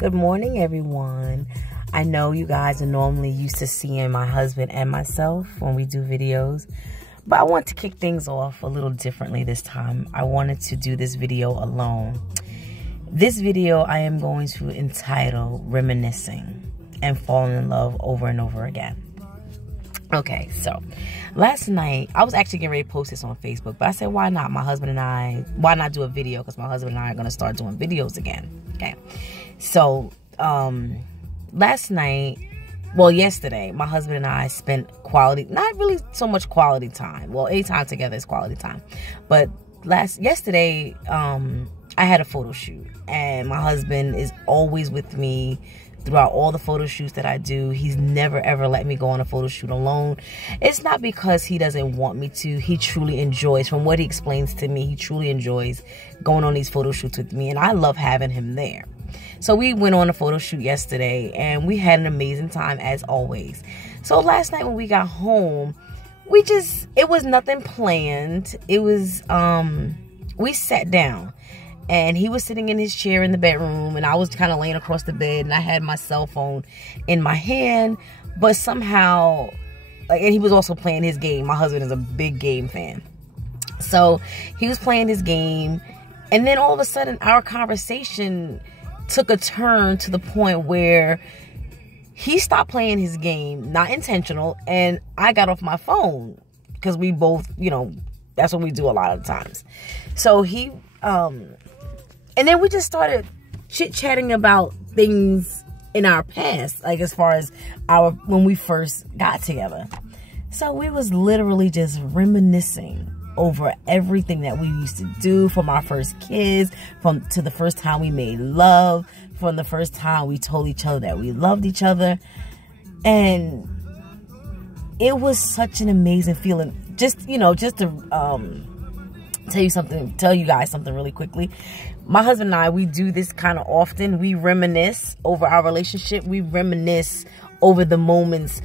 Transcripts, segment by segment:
Good morning, everyone. I know you guys are normally used to seeing my husband and myself when we do videos, but I want to kick things off a little differently this time. I wanted to do this video alone. This video I am going to entitle Reminiscing and Falling in Love Over and Over Again. Okay, so last night, I was actually getting ready to post this on Facebook, but I said, why not? Why not do a video? Because my husband and I are going to start doing videos again. Okay, so yesterday, my husband and I spent not really so much quality time. Well, any time together is quality time. But yesterday, I had a photo shoot, and my husband is always with me throughout all the photo shoots that I do. He's never ever let me go on a photo shoot alone. It's not because he doesn't want me to. He truly enjoys, from what he explains to me, he truly enjoys going on these photo shoots with me, and I love having him there. So we went on a photo shoot yesterday, and we had an amazing time as always. So last night when we got home, it was nothing planned. It was, we sat down. And he was sitting in his chair in the bedroom, and I was kind of laying across the bed, and I had my cell phone in my hand, but somehow, and he was also playing his game. My husband is a big game fan. So he was playing his game, and then all of a sudden, our conversation took a turn to the point where he stopped playing his game, not intentional, and I got off my phone, because we both, that's what we do a lot of times. So and then we just started chit-chatting about things in our past, like as far as when we first got together. So we was literally just reminiscing over everything that we used to do, from our first kiss, to the first time we made love, from the first time we told each other that we loved each other. And it was such an amazing feeling. Just to tell you guys something really quickly. My husband and I, we do this kind of often. We reminisce over our relationship. We reminisce over the moments.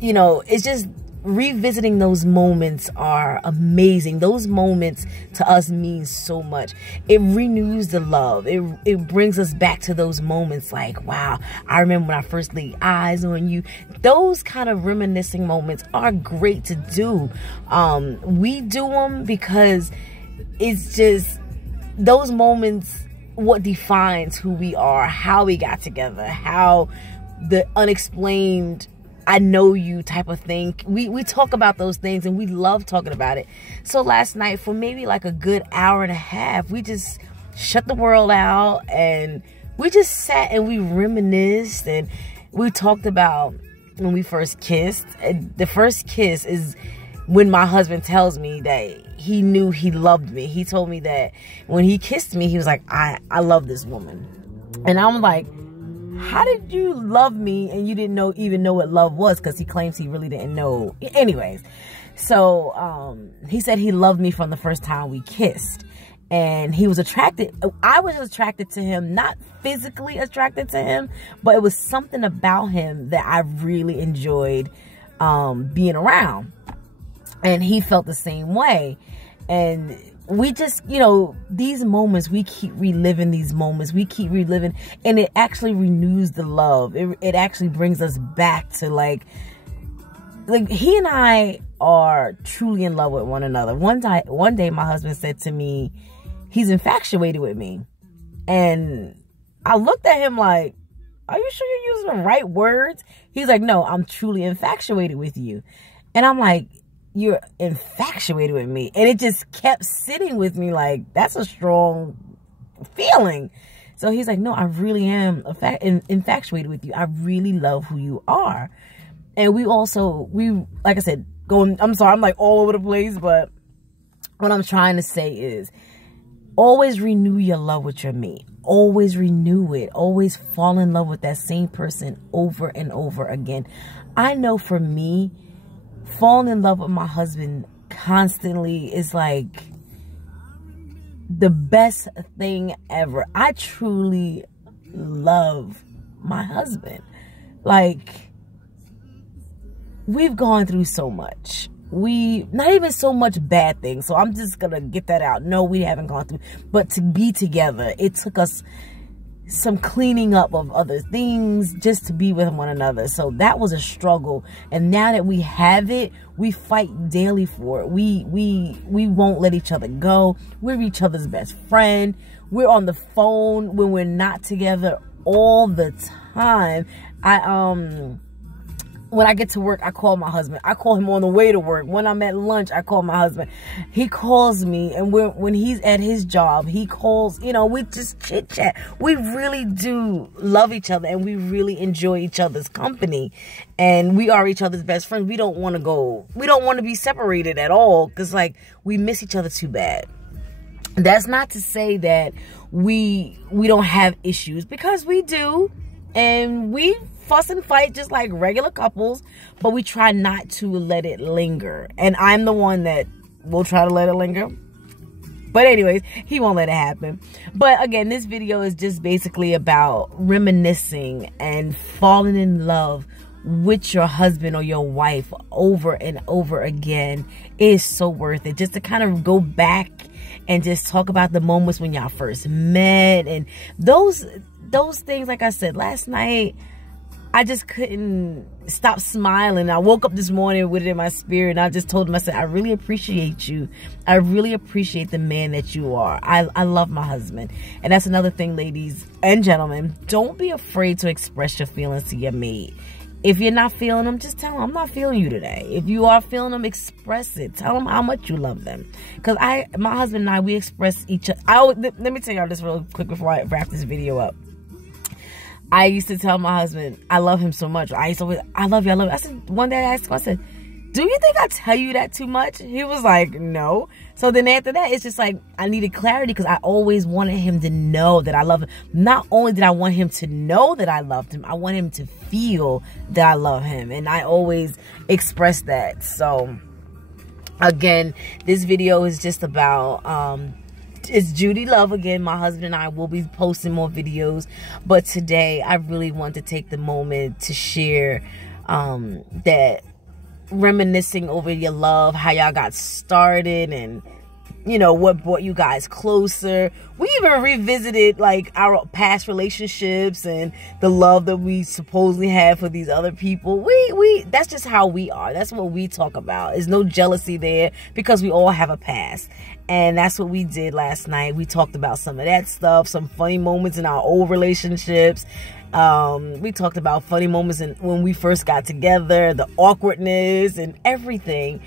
It's just revisiting those moments are amazing. Those moments to us mean so much. It renews the love. It brings us back to those moments like, wow, I remember when I first laid eyes on you. Those kind of reminiscing moments are great to do. We do them because it's just those moments what defines who we are, how we got together, how the unexplained I know you type of thing. We talk about those things, and we love talking about it. So last night, for maybe like a good hour and a half, we just shut the world out, and we just sat and we reminisced, and we talked about when we first kissed. The first kiss is when my husband tells me that he knew he loved me. He told me that when he kissed me, he was like, I love this woman. And I'm like, how did you love me and you didn't even know what love was? Because he claims he really didn't know. Anyways, so he said he loved me from the first time we kissed. And he was attracted. I was attracted to him, not physically attracted to him, but it was something about him that I really enjoyed being around. And he felt the same way. And we just, these moments, we keep reliving these moments. We keep reliving. And it actually renews the love. It actually brings us back to like he and I are truly in love with one another. One day my husband said to me, he's infatuated with me. And I looked at him like, are you sure you're using the right words? He's like, no, I'm truly infatuated with you. And I'm like, you're infatuated with me. And it just kept sitting with me like, that's a strong feeling. So he's like, no, I really am infatuated with you. I really love who you are. And we like I said, I'm sorry, I'm like all over the place, but what I'm trying to say is always renew your love with your mate. Always renew it. Always fall in love with that same person over and over again. I know for me, falling in love with my husband constantly is like the best thing ever. I truly love my husband. Like, we've gone through so much. Not even so much bad things. So I'm just going to get that out. No, we haven't gone through. But to be together, it took us some cleaning up of other things just to be with one another. So that was a struggle, and now that we have it, we fight daily for it. We won't let each other go. We're each other's best friend. We're on the phone when we're not together all the time. When I get to work, I call my husband. I call him on the way to work. When I'm at lunch, I call my husband. He calls me, and when he's at his job, he calls, you know, we just chit chat. We really do love each other, and we really enjoy each other's company, and we are each other's best friends. We don't want to be separated at all, because like we miss each other too bad. That's not to say that we don't have issues, because we do, and we fuss and fight just like regular couples, but we try not to let it linger. And I'm the one that will try to let it linger. But anyways, he won't let it happen. But again, this video is just basically about reminiscing and falling in love with your husband or your wife over and over again. It is so worth it, just to kind of go back and just talk about the moments when y'all first met, and those things. Like I said last night, I just couldn't stop smiling. I woke up this morning with it in my spirit, and I just told him, I said, I really appreciate you. I really appreciate the man that you are. I love my husband. And that's another thing, ladies and gentlemen. Don't be afraid to express your feelings to your mate. If you're not feeling them, just tell them, I'm not feeling you today. If you are feeling them, express it. Tell them how much you love them. Because my husband and I, we express each other. Let me tell y'all this real quick before I wrap this video up. I used to tell my husband, I love him so much. I used to always, I love you, I love you. I said, one day I asked him, I said, do you think I tell you that too much? He was like, no. So then after that, it's just like, I needed clarity, because I always wanted him to know that I love him. Not only did I want him to know that I loved him, I want him to feel that I love him. And I always express that. So again, this video is just about, it's Judee Love again. My husband and I will be posting more videos, but today I really want to take the moment to share that reminiscing over your love, how y'all got started, and you know what brought you guys closer. We even revisited like our past relationships and the love that we supposedly have for these other people. That's just how we are. That's what we talk about. There's no jealousy there, because we all have a past. And that's what we did last night. We talked about some of that stuff, some funny moments in our old relationships. We talked about funny moments when we first got together, the awkwardness and everything.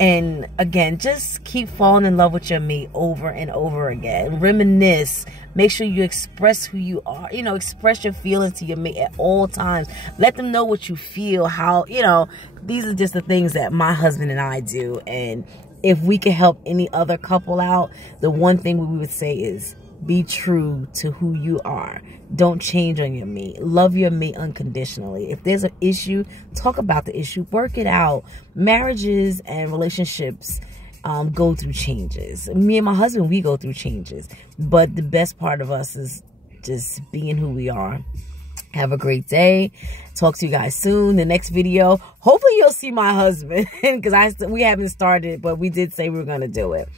And again, just keep falling in love with your mate over and over again. Reminisce. Make sure you express who you are. You know, express your feelings to your mate at all times. Let them know what you feel, how, you know, these are just the things that my husband and I do. And if we can help any other couple out, the one thing we would say is be true to who you are. Don't change on your mate. Love your mate unconditionally. If there's an issue, talk about the issue. Work it out. Marriages and relationships go through changes. Me and my husband, we go through changes. But the best part of us is just being who we are. Have a great day. Talk to you guys soon. The next video, hopefully you'll see my husband, because we haven't started, but we did say we were going to do it.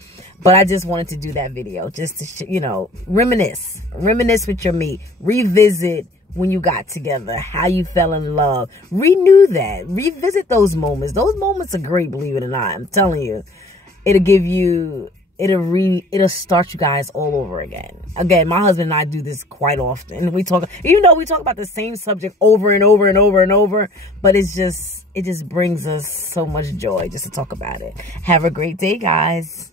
But I just wanted to do that video just to, you know, reminisce with your mate. Revisit when you got together, how you fell in love. Renew that. Revisit those moments. Those moments are great, believe it or not. I'm telling you, it'll give you, it'll start you guys all over again. Again, my husband and I do this quite often. We talk, even though we talk about the same subject over and over and over and over, but it just brings us so much joy just to talk about it. Have a great day, guys.